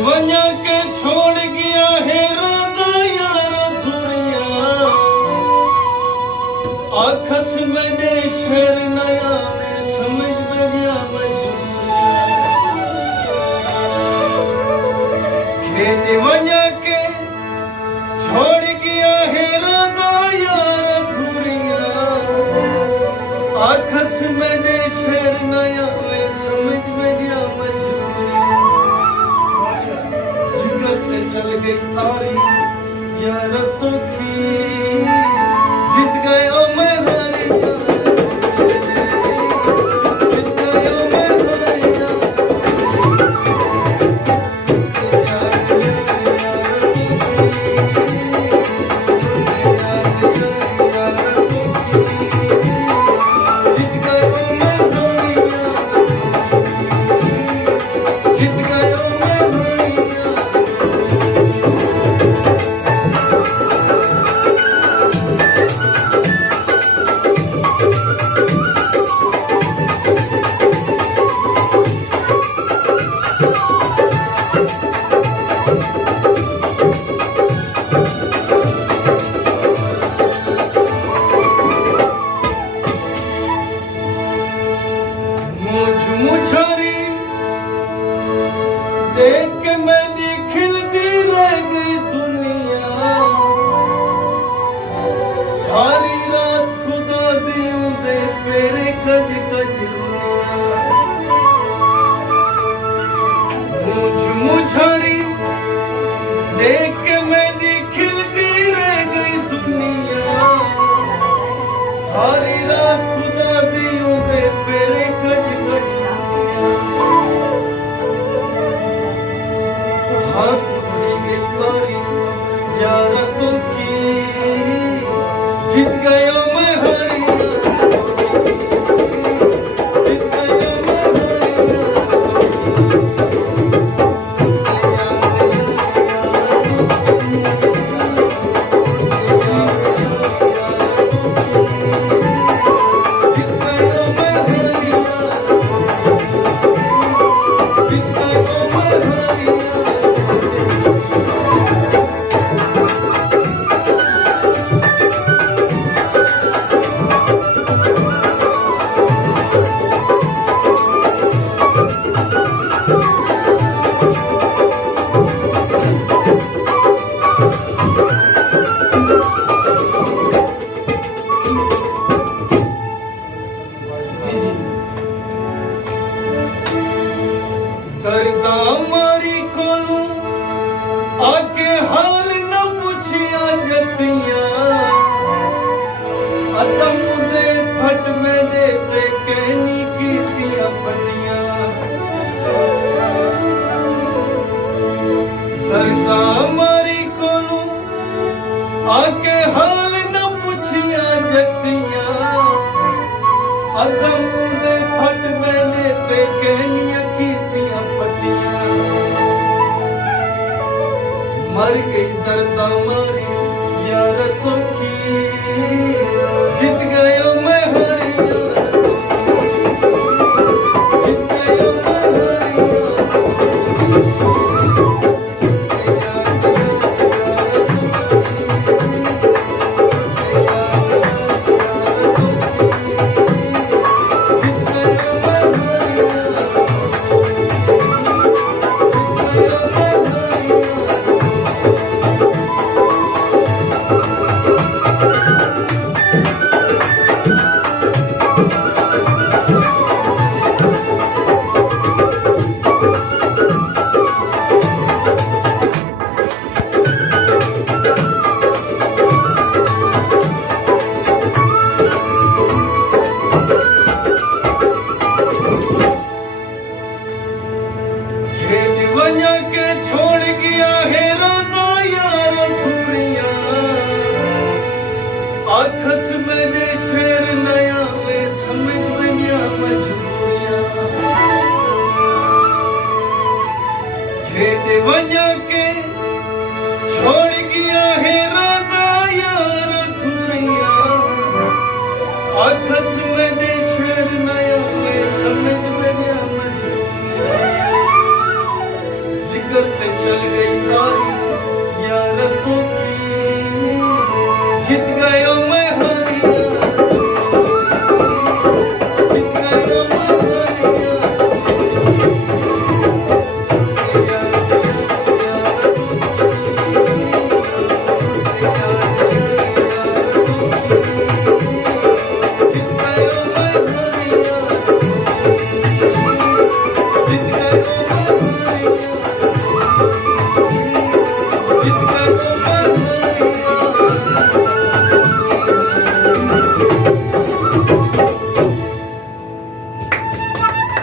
वञा के छोड़ गया है राधा यार थुरिया आखस में देशर नया में समझ मेरिया मजबूरिया खेत वञा के छोड़ गया है राधा यार थुरिया आखस में देशर नया में समझ मेरिया मजबूरिया चल गई तारी यार तो की जीत गयो मैं हारी जीत गयो मैं जीत गयो मुझारी देख के मैंने खिलती रह गई दुनिया सारी रात खुदा दियों दे मेरे कज कज मुझारी देख के मैंने खिलती रह गई दुनिया सारी रात खुदा दियों दे मेरे कज कज हाथ उठी गई तारी यार तो की जीत गयो मैं हारी जीत गयो मैं करता मारी कोलू आके हाल न पूछिया जतिया अतम दे फट में देते कहनी कीतिया पटिया करता मारी कोलू आके हाल न पूछिया जतिया अतम दे फट में देते कहनी कीतिया मर गई दर्दा मारी यार तो की जीत गयो मैं हारी जीत गयो मैं हारी बना के छोड़ गया है राधा यार थुरिया आखस में दे शेर नया मैं समझ में गया मजबूरिया जिगर ते चल गई नारी यार तो की जीत गया मैं हारी जीत गया मैं